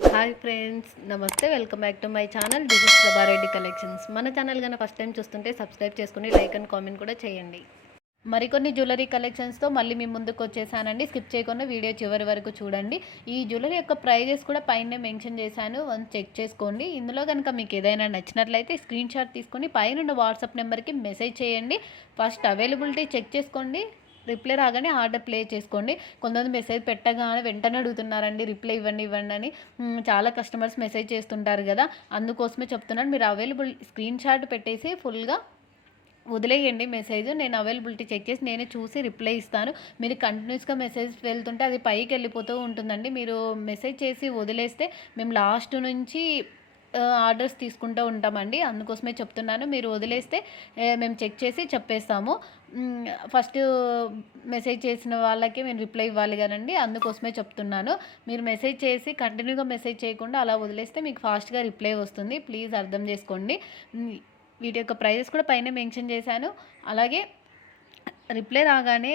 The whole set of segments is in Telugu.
హాయ్ ఫ్రెండ్స్, నమస్తే. Welcome back to my channel. This is Prabhareddy collections. మన ఛానల్ కన్నా ఫస్ట్ టైం చూస్తుంటే సబ్స్క్రైబ్ చేసుకుని లైక్ అండ్ కామెంట్ కూడా చేయండి. మరికొన్ని జ్యువెలరీ కలెక్షన్స్తో మళ్ళీ మీ ముందుకు వచ్చేసానండి. స్కిప్ చేయకుండా వీడియో చివరి వరకు చూడండి. ఈ జ్యువెలరీ యొక్క ప్రైజెస్ కూడా పైన మెన్షన్ చేశాను, వన్స్ చెక్ చేసుకోండి. ఇందులో కనుక మీకు ఏదైనా నచ్చినట్లయితే స్క్రీన్ షాట్ తీసుకొని పైన వాట్సాప్ నెంబర్కి మెసేజ్ చేయండి. ఫస్ట్ అవైలబిలిటీ చెక్ చేసుకోండి. రిప్లై రాగానే ఆర్డర్ ప్లే చేసుకోండి. కొంతమంది మెసేజ్ పెట్టగానే వెంటనే అడుగుతున్నారండి, రిప్లై ఇవ్వండి అని. చాలా కస్టమర్స్ మెసేజ్ చేస్తుంటారు కదా, అందుకోసమే చెప్తున్నాను. మీరు అవైలబుల్ స్క్రీన్ షాట్ పెట్టేసి ఫుల్గా వదిలేయండి మెసేజ్. నేను అవైలబిలిటీ చెక్ చేసి నేనే చూసి రిప్లై ఇస్తాను. మీరు కంటిన్యూస్గా మెసేజ్ వెళ్తుంటే అది పైకి వెళ్ళిపోతూ ఉంటుందండి. మీరు మెసేజ్ చేసి వదిలేస్తే మేము లాస్ట్ నుంచి ఆర్డర్స్ తీసుకుంటూ ఉంటామండి. అందుకోసమే చెప్తున్నాను. మీరు వదిలేస్తే మేము చెక్ చేసి చెప్పేస్తాము. ఫస్ట్ మెసేజ్ చేసిన వాళ్ళకి మేము రిప్లై ఇవ్వాలి కదండి, అందుకోసమే చెప్తున్నాను. మీరు మెసేజ్ చేసి కంటిన్యూగా మెసేజ్ చేయకుండా అలా వదిలేస్తే మీకు ఫాస్ట్గా రిప్లై వస్తుంది. ప్లీజ్ అర్థం చేసుకోండి. వీటి యొక్క ప్రైజెస్ కూడా పైన మెన్షన్ చేశాను. అలాగే రిప్లై రాగానే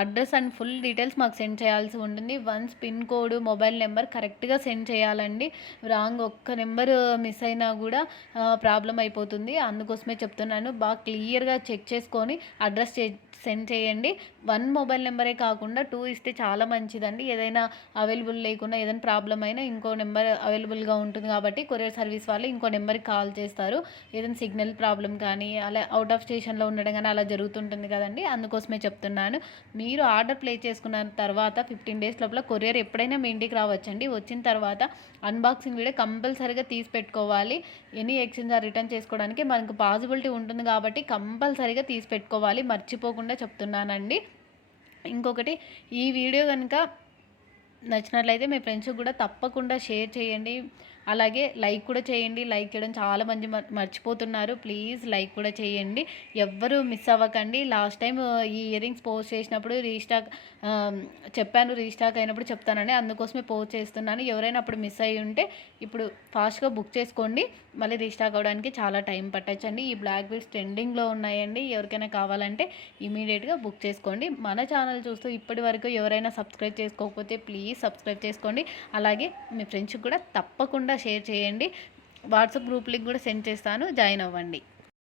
అడ్రస్ అండ్ ఫుల్ డీటెయిల్స్ మాకు సెండ్ చేయాల్సి ఉంటుంది. Once pin code, mobile number కరెక్ట్గా సెండ్ చేయాలండి. రాంగ్ ఒక్క నెంబర్ మిస్ అయినా కూడా ప్రాబ్లం అయిపోతుంది. అందుకోసమే చెప్తున్నాను. బాగా క్లియర్గా చెక్ చేసుకొని అడ్రస్ సెండ్ చేయండి. 1 మొబైల్ నెంబరే కాకుండా 2 ఇస్తే చాలా మంచిదండి. ఏదైనా అవైలబుల్ లేకున్నా, ఏదైనా ప్రాబ్లం అయినా ఇంకో నెంబర్ అవైలబుల్గా ఉంటుంది కాబట్టి కొరియర్ సర్వీస్ వాళ్ళు ఇంకో నెంబర్కి కాల్ చేస్తారు. ఏదైనా సిగ్నల్ ప్రాబ్లం కానీ, అలా అవుట్ ఆఫ్ స్టేషన్లో ఉండడం కానీ అలా జరుగుతుంటుంది కదండి, అందుకోసమే చెప్తున్నాను. మీరు ఆర్డర్ ప్లేస్ చేసుకున్న తర్వాత 15 డేస్ లోపల కొరియర్ ఎప్పుడైనా మీ ఇంటికి రావచ్చండి. వచ్చిన తర్వాత అన్బాక్సింగ్ వీడియో కంపల్సరీగా తీసి పెట్టుకోవాలి. ఎనీ ఎక్స్చేంజ్ రిటర్న్ చేసుకోవడానికి మనకు పాసిబిలిటీ ఉంటుంది కాబట్టి కంపల్సరీగా తీసి పెట్టుకోవాలి. మర్చిపోకుండా చెప్తున్నానండి. ఇంకొకటి, ఈ వీడియో కనుక నచ్చినట్లయితే మీ ఫ్రెండ్స్కి కూడా తప్పకుండా షేర్ చేయండి. అలాగే లైక్ కూడా చేయండి. లైక్ చేయడం చాలా మంది మర్చిపోతున్నారు. ప్లీజ్ లైక్ కూడా చేయండి. ఎవ్వరూ మిస్ అవ్వకండి. లాస్ట్ టైం ఈ ఇయర్ రింగ్స్ పోస్ట్ చేసినప్పుడు చెప్పాను, రీస్టాక్ అయినప్పుడు చెప్తానండి. అందుకోసమే పోస్ట్ చేస్తున్నాను. ఎవరైనా అప్పుడు మిస్ అయ్యి ఉంటే ఇప్పుడు ఫాస్ట్గా బుక్ చేసుకోండి. మళ్ళీ రీస్టాక్ అవ్వడానికి చాలా టైం పట్టచ్చండి. ఈ బ్లాక్ బీడ్స్ ట్రెండింగ్లో ఉన్నాయండి. ఎవరికైనా కావాలంటే ఇమీడియట్గా బుక్ చేసుకోండి. మన ఛానల్ చూస్తూ ఇప్పటి వరకు ఎవరైనా సబ్స్క్రైబ్ చేసుకోకపోతే ప్లీజ్ సబ్స్క్రైబ్ చేసుకోండి. అలాగే మీ ఫ్రెండ్స్కి కూడా తప్పకుండా షేర్ చేయండి. వాట్సాప్ గ్రూప్ లింక్ కూడా సెండ్ చేస్తాను, జాయిన్ అవ్వండి.